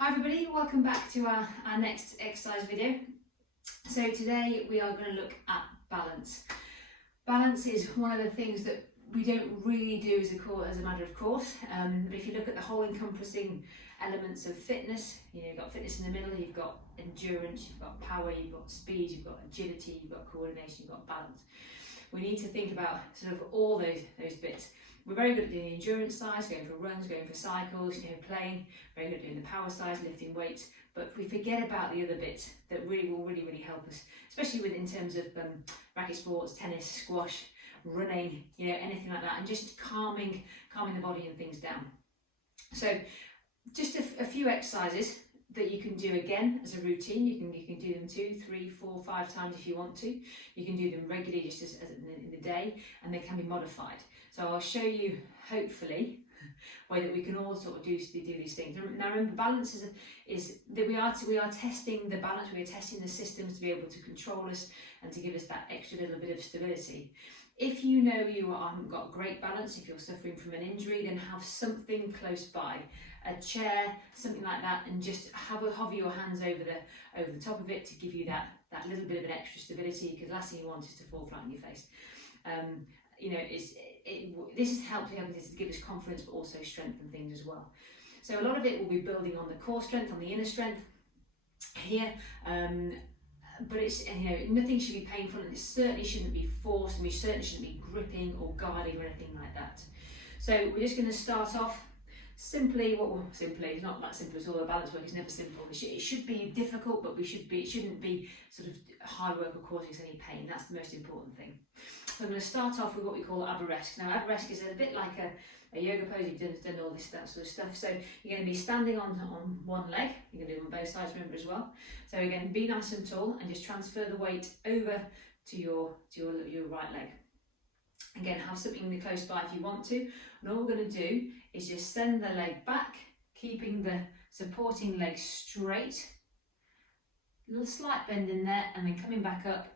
Hi everybody, welcome back to our next exercise video. So today we are going to look at balance. Balance is one of the things that we don't really do as a matter of course, but if you look at the whole encompassing elements of fitness, you've got fitness in the middle, you've got endurance, you've got power, you've got speed, you've got agility, you've got coordination, you've got balance. We need to think about sort of all those bits. We're very good at doing the endurance side, going for runs, going for cycles, playing, very good at doing the power side, lifting weights, but we forget about the other bits that really will really help us, especially in terms of racket sports, tennis, squash, running, anything like that, and just calming the body and things down. So just a few exercises that you can do again as a routine. You can do them 2, 3, 4, 5 times if you want to. You can do them regularly just as in the day, and they can be modified. So I'll show you, hopefully, a way that we can all sort of do these things. Now remember, balance is that we are testing the balance, we are testing the systems to be able to control us and to give us that extra little bit of stability. If you know you haven't got great balance, if you're suffering from an injury, then have something close by, a chair, something like that, and just hover your hands over the top of it to give you that little bit of an extra stability, because the last thing you want is to fall flat on your face. This is helping us to give us confidence, but also strength and things as well. So a lot of it will be building on the core strength, on the inner strength here, but it's nothing should be painful, and it certainly shouldn't be forced, and we certainly shouldn't be gripping or guarding or anything like that. So we're just going to start off simply. Simply, it's not that simple at all. Balance work is never simple. It should be difficult, but it shouldn't be sort of hard work or causing us any pain. That's the most important thing. So I'm going to start off with what we call Abaresque. Now Abaresque is a bit like a yoga pose. You've done all that sort of stuff. So you're going to be standing on one leg. You're going to do it on both sides, remember, as well. So again, be nice and tall and just transfer the weight over to your right leg. Again, have something close by if you want to. And all we're going to do is just send the leg back, keeping the supporting leg straight. A little slight bend in there, and then coming back up,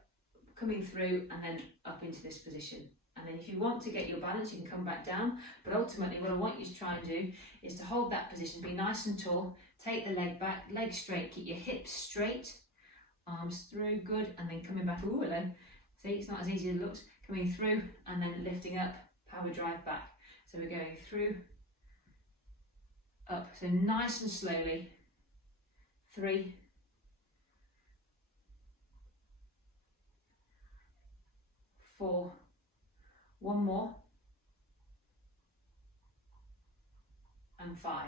coming through, and then up into this position. And then if you want to get your balance, you can come back down. But ultimately, what I want you to try and do is to hold that position, be nice and tall, take the leg back, leg straight, keep your hips straight, arms through, good, and then coming back. Ooh, hello. See, it's not as easy as it looks. Coming through, and then lifting up, power drive back. So we're going through, up. So nice and slowly. 3, 4, one more, and 5.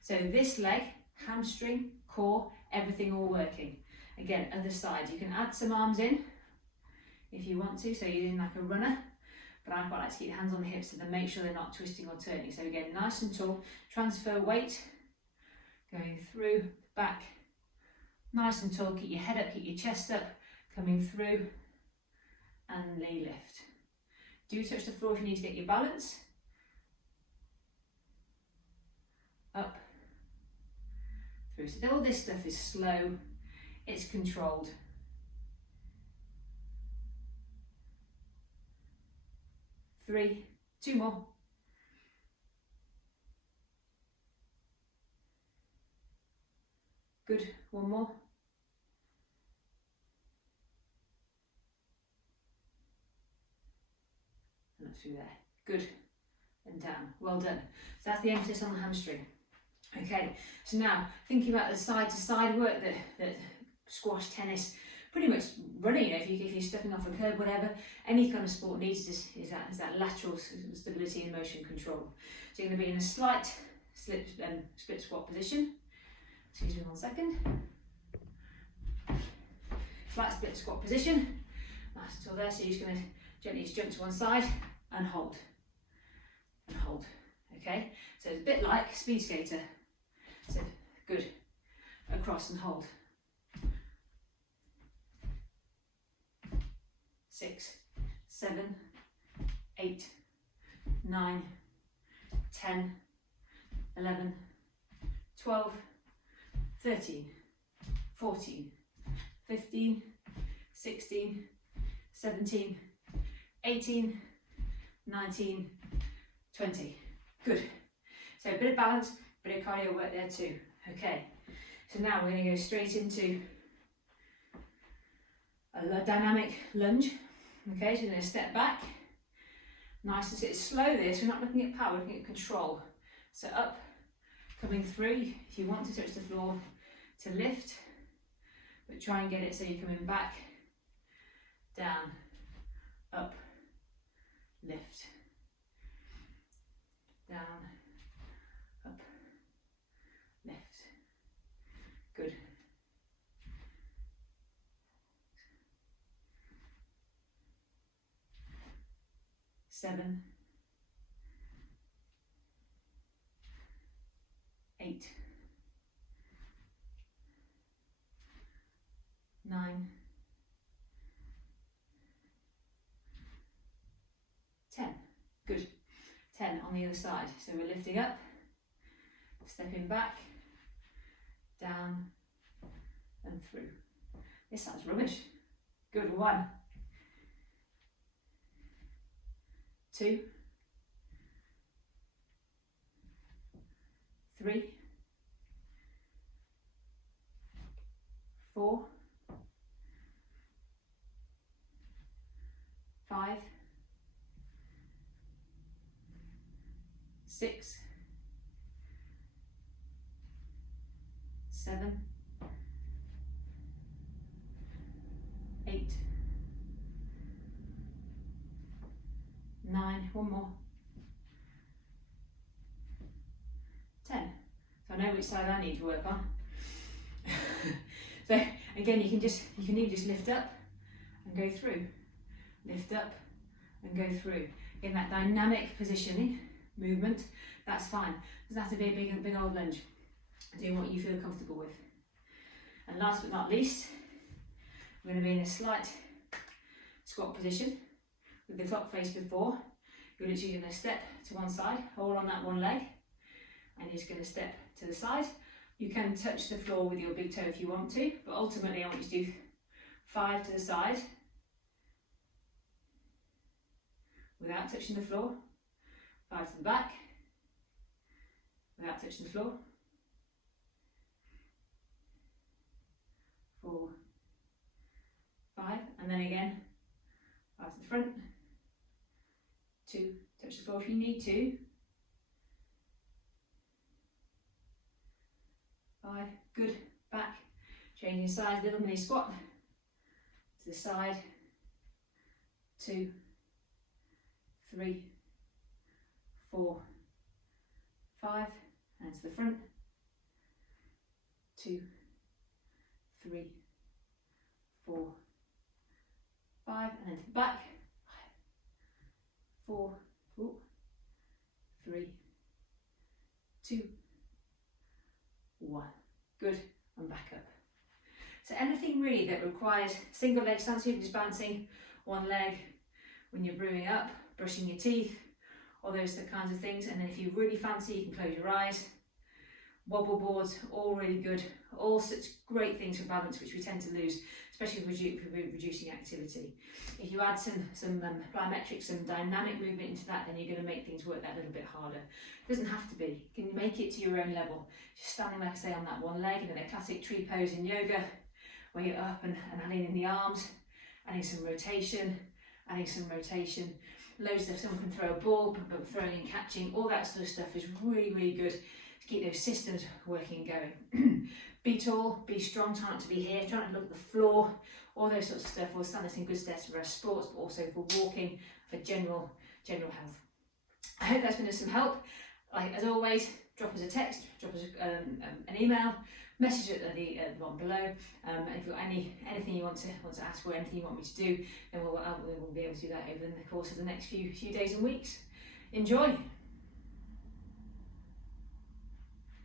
So this leg, hamstring, core, everything all working. Again, other side. You can add some arms in if you want to, so you're doing like a runner, but I quite like to keep your hands on the hips and then make sure they're not twisting or turning. So again, nice and tall, transfer weight, going through, back, nice and tall, keep your head up, keep your chest up, coming through, and knee lift. Do touch the floor if you need to get your balance. Up, through. So all this stuff is slow, it's controlled. 3, 2 more. Good, 1 more. And up through there. Good, and down. Well done. So that's the emphasis on the hamstring. Okay, so now thinking about the side to side work that squash, tennis, pretty much running, if you're stepping off a curb, whatever, any kind of sport needs is that lateral stability and motion control. So you're going to be in a slight split squat position. Excuse me 1 second. Slight split squat position. Nice until there. So you're just going to gently just jump to one side and hold. And hold. Okay? So it's a bit like speed skater. So good. Across and hold. 6, 7, 8, 9, 10, 11, 12, 13, 14, 15, 16, 17, 18, 19, 20. Good. So a bit of balance, bit of cardio work there too. Okay, so now we're going to go straight into a dynamic lunge. Okay, so we're going to step back, nice and sit slow this, we're not looking at power, we're looking at control. So up, coming through, if you want to touch the floor to lift, but try and get it so you're coming back, down, up, lift, down, up, lift. Good. Seven, 8, 9, 10. Good. 10 on the other side. So we're lifting up, stepping back, down and through. This sounds rubbish. Good. 1, 2, 3, 4, 5, 6, 7, 8, 9, one more, 10. So I know which side I need to work on. So again, you can even just lift up and go through, lift up and go through. In that dynamic positioning, movement, that's fine. Doesn't have to be a big old lunge. Doing what you feel comfortable with. And last but not least, we're going to be in a slight squat position with the clock face before. You're literally going to step to one side, hold on that one leg, and you're just going to step to the side. You can touch the floor with your big toe if you want to, but ultimately I want you to do 5 to the side without touching the floor, 5 to the back without touching the floor, 4, 5, and then again 5 to the front, 2, touch the floor if you need to, 5, good, back, changing sides, little mini squat, to the side, 2, 3, 4, 5, and to the front, 2, 3, 4, 5, and then to the back, 4, 3, 2, 1. Good, and back up. So anything really that requires single leg stance, you're just bouncing one leg when you're brewing up, brushing your teeth, all those kinds of things. And then if you really fancy, you can close your eyes. Wobble boards, all really good, all such great things for balance, which we tend to lose, especially with reducing activity. If you add some plyometrics, some dynamic movement into that, then you're going to make things work that little bit harder. It doesn't have to be. You can make it to your own level. Just standing, like I say, on that one leg, and then a classic tree pose in yoga, where you're up and adding in the arms, adding some rotation, loads of stuff. Someone can throw a ball, but throwing and catching, all that sort of stuff is really, really good to keep those systems working and going. Be tall, be strong, try not to be here, try not to look at the floor, all those sorts of stuff will stand us in good stead for our sports, but also for walking, for general health. I hope that's been of some help. Like as always, drop us a text, drop us an email, message at the one below. If you've got anything you want to ask or anything you want me to do, then we'll be able to do that over the course of the next few days and weeks. Enjoy!